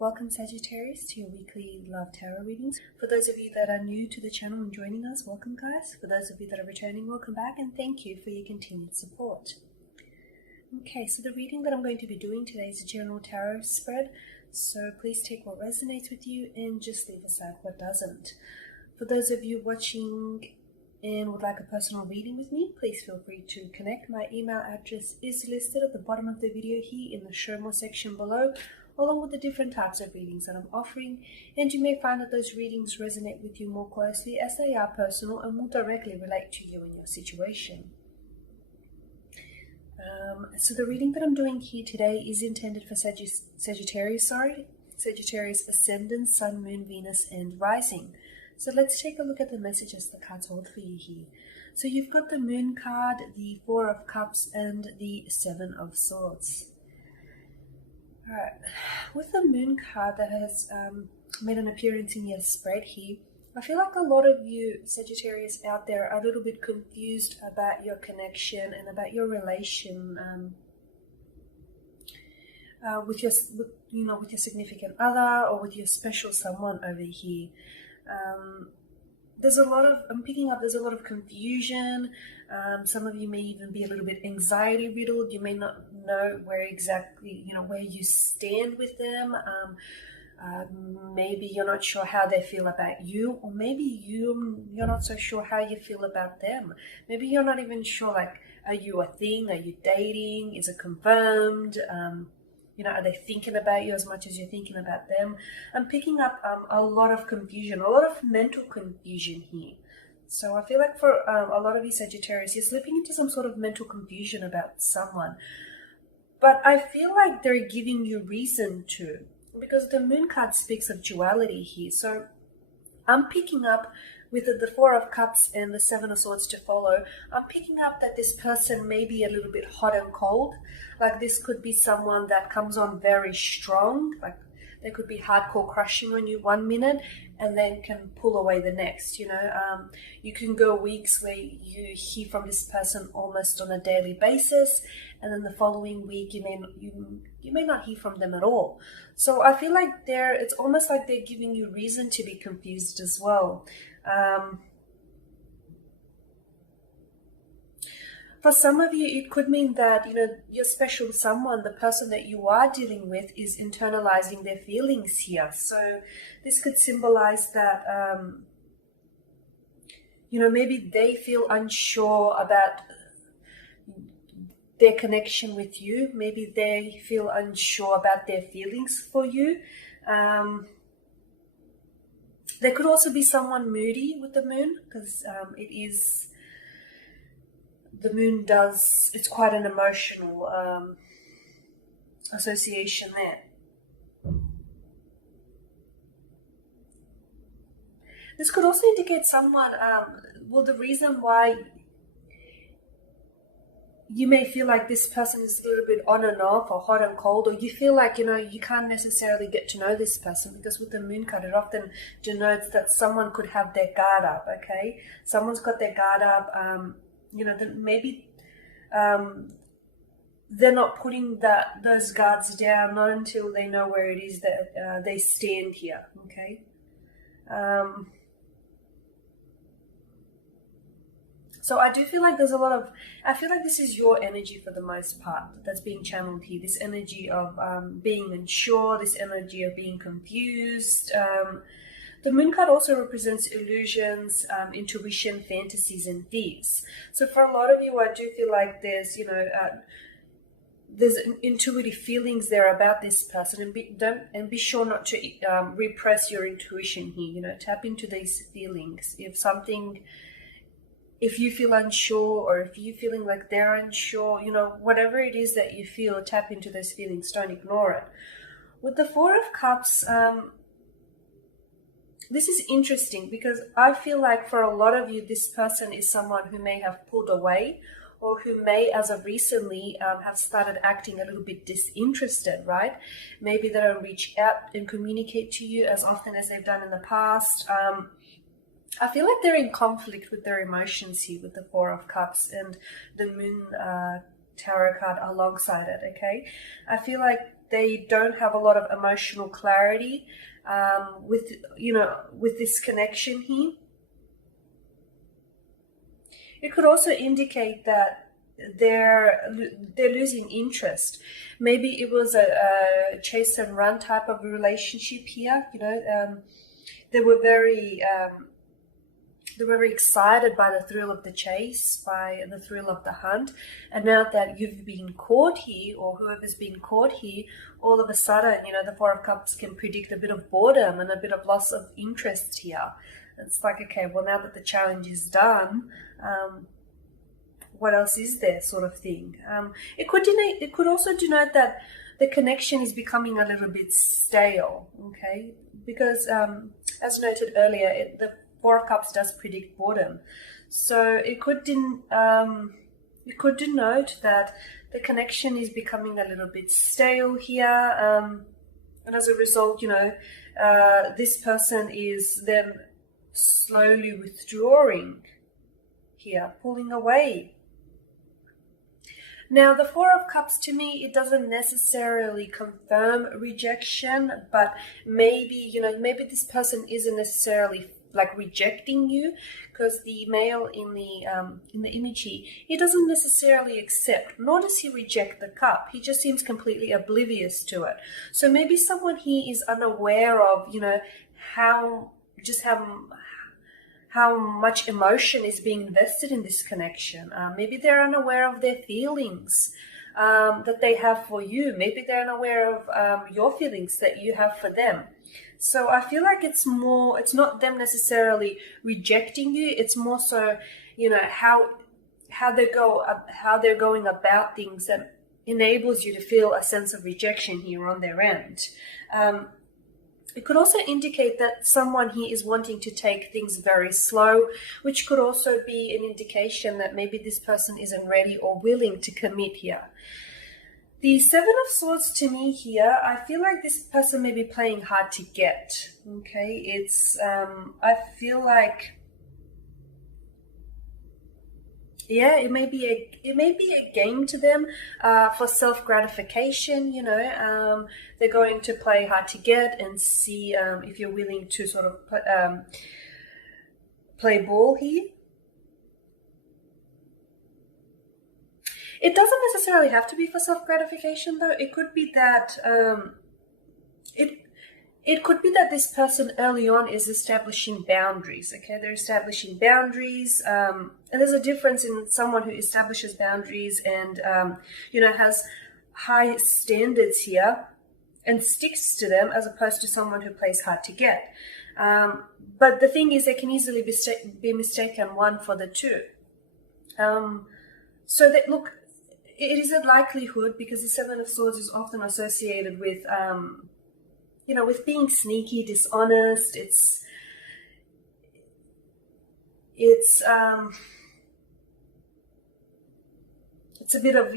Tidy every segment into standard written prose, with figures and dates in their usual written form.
Welcome Sagittarius to your weekly love tarot readings. For those of you that are new to the channel and joining us, welcome guys. For those of you that are returning, welcome back and thank you for your continued support. Okay, so the reading that I'm going to be doing today is a general tarot spread, so please take what resonates with you and just leave aside what doesn't. For those of you watching and would like a personal reading with me, please feel free to connect. My email address is listed at the bottom of the video here in the show more section below, along with the different types of readings that I'm offering, and you may find that those readings resonate with you more closely as they are personal and will directly relate to you and your situation. So the reading that I'm doing here today is intended for Sagittarius Ascendant, Sun, Moon, Venus, and Rising. So let's take a look at the messages the cards hold for you here. So you've got the Moon card, the Four of Cups, and the Seven of Swords. Alright, with the Moon card that has made an appearance in your spread here, I feel like a lot of you Sagittarius out there are a little bit confused about your connection and about your relation with your significant other or with your special someone over here. I'm picking up there's a lot of confusion. Some of you may even be a little bit anxiety riddled. You may not know where you stand with them. Maybe you're not sure how they feel about you, or maybe you're not so sure how you feel about them. Maybe you're not even sure, like, are you a thing? Are you dating? Is it confirmed? Are they thinking about you as much as you're thinking about them? I'm picking up a lot of confusion, a lot of mental confusion here. So I feel like for a lot of you Sagittarius, you're slipping into some sort of mental confusion about someone. But I feel like they're giving you reason to, because the Moon card speaks of duality here. So I'm picking up with the Four of Cups and the Seven of Swords to follow, I'm picking up that this person may be a little bit hot and cold. Like this could be someone that comes on very strong, like they could be hardcore crushing on you 1 minute and then can pull away the next. You can go weeks where you hear from this person almost on a daily basis, and then the following week you may not hear from them at all. So I feel like it's almost like they're giving you reason to be confused as well. For some of you, it could mean that, your special someone, the person that you are dealing with, is internalizing their feelings here. So this could symbolize that, maybe they feel unsure about their connection with you. Maybe they feel unsure about their feelings for you. There could also be someone moody with the Moon, because the Moon it's quite an emotional association there. This could also indicate someone, the reason why you may feel like this person is a little bit on and off or hot and cold, or you feel like, you can't necessarily get to know this person, because with the Moon card, it often denotes that someone could have their guard up, okay? Someone's got their guard up, maybe they're not putting those guards down, not until they know where it is that they stand here, okay? So I do feel like I feel like this is your energy for the most part that's being channeled here. This energy of being unsure, this energy of being confused. The Moon card also represents illusions, intuition, fantasies, and fears. So for a lot of you, I do feel like there's intuitive feelings there about this person, and be sure not to repress your intuition here. Tap into these feelings. If you feel unsure, or if you're feeling like they're unsure, whatever it is that you feel, tap into those feelings. Don't ignore it. With the Four of Cups, this is interesting, because I feel like for a lot of you, this person is someone who may have pulled away, or who may, as of recently, have started acting a little bit disinterested, right? Maybe they don't reach out and communicate to you as often as they've done in the past. I feel like they're in conflict with their emotions here with the Four of Cups and the Moon tarot card alongside it, okay? I feel like they don't have a lot of emotional clarity with this connection here. It could also indicate that they're losing interest. Maybe it was a chase and run type of relationship here. They were very excited by the thrill of the chase, by the thrill of the hunt, and now that you've been caught here, or whoever's been caught here, all of a sudden, the Four of Cups can predict a bit of boredom and a bit of loss of interest here. It's like, okay, well, now that the challenge is done, what else is there, sort of thing. It could also denote that the connection is becoming a little bit stale, okay? Because as noted earlier, the Four of Cups does predict boredom, so it could denote that the connection is becoming a little bit stale here, and as a result, this person is then slowly withdrawing here, pulling away. Now, the Four of Cups, to me, it doesn't necessarily confirm rejection, but maybe this person isn't necessarily like rejecting you, because the male in the image here, he doesn't necessarily accept, nor does he reject the cup. He just seems completely oblivious to it. So maybe someone here is unaware of, how much emotion is being invested in this connection. Maybe they're unaware of their feelings that they have for you. Maybe they're unaware of your feelings that you have for them. So I feel like it's not them necessarily rejecting you. It's more so, how they're going about things that enables you to feel a sense of rejection here on their end. It could also indicate that someone here is wanting to take things very slow, which could also be an indication that maybe this person isn't ready or willing to commit here. The Seven of Swords, to me here, I feel like this person may be playing hard to get, okay? It's, I feel like, yeah, it may be a game to them for self-gratification, they're going to play hard to get and see if you're willing to sort of play ball here. It doesn't necessarily have to be for self-gratification, though. It could be that it could be that this person early on is establishing boundaries. Okay, they're establishing boundaries, and there's a difference in someone who establishes boundaries and has high standards here and sticks to them, as opposed to someone who plays hard to get. But the thing is, they can easily be mistaken one for the two. So that, look, it is a likelihood, because the Seven of Swords is often associated with, with being sneaky, dishonest. It's a bit of,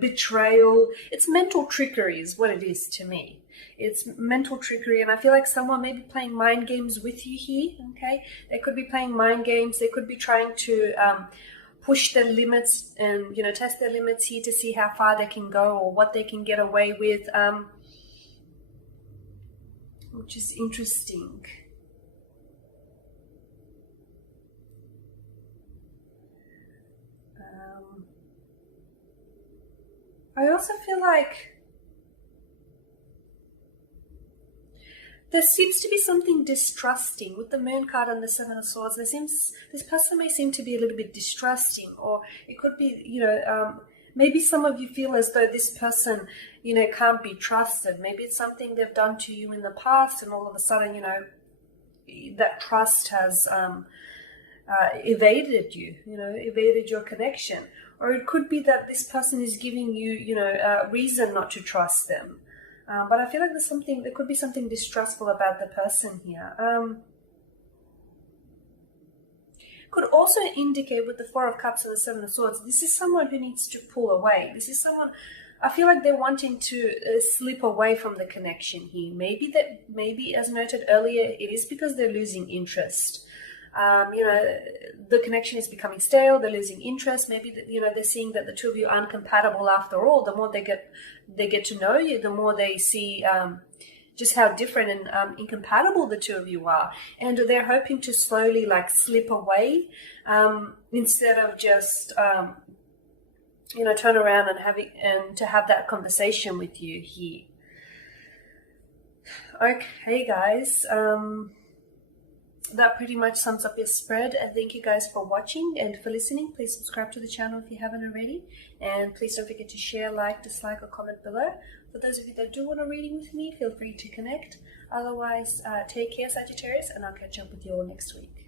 betrayal. It's mental trickery is what it is to me. It's mental trickery, and I feel like someone may be playing mind games with you here, okay? They could be playing mind games. They could be trying to push their limits and, test their limits here to see how far they can go or what they can get away with, which is interesting. I also feel like there seems to be something distrusting with the Moon card and the Seven of Swords. This person may seem to be a little bit distrusting, or it could be, maybe some of you feel as though this person, can't be trusted. Maybe it's something they've done to you in the past, and all of a sudden, that trust has evaded you, evaded your connection. Or it could be that this person is giving you, a reason not to trust them. But I feel like there could be something distrustful about the person here. Could also indicate with the Four of Cups and the Seven of Swords, this is someone who needs to pull away. This is someone, I feel like they're wanting to slip away from the connection here. Maybe as noted earlier, it is because they're losing interest. You know, the connection is becoming stale, they're losing interest. Maybe, you know, they're seeing that the two of you aren't compatible after all. The more they get to know you, the more they see just how different and incompatible the two of you are. And they're hoping to slowly like slip away instead of just, you know, turn around and to have that conversation with you here. Okay, guys. That pretty much sums up your spread. And thank you guys for watching and for listening. Please subscribe to the channel if you haven't already. And please don't forget to share, like, dislike, or comment below. For those of you that do want a reading with me, feel free to connect. Otherwise, take care, Sagittarius, and I'll catch up with you all next week.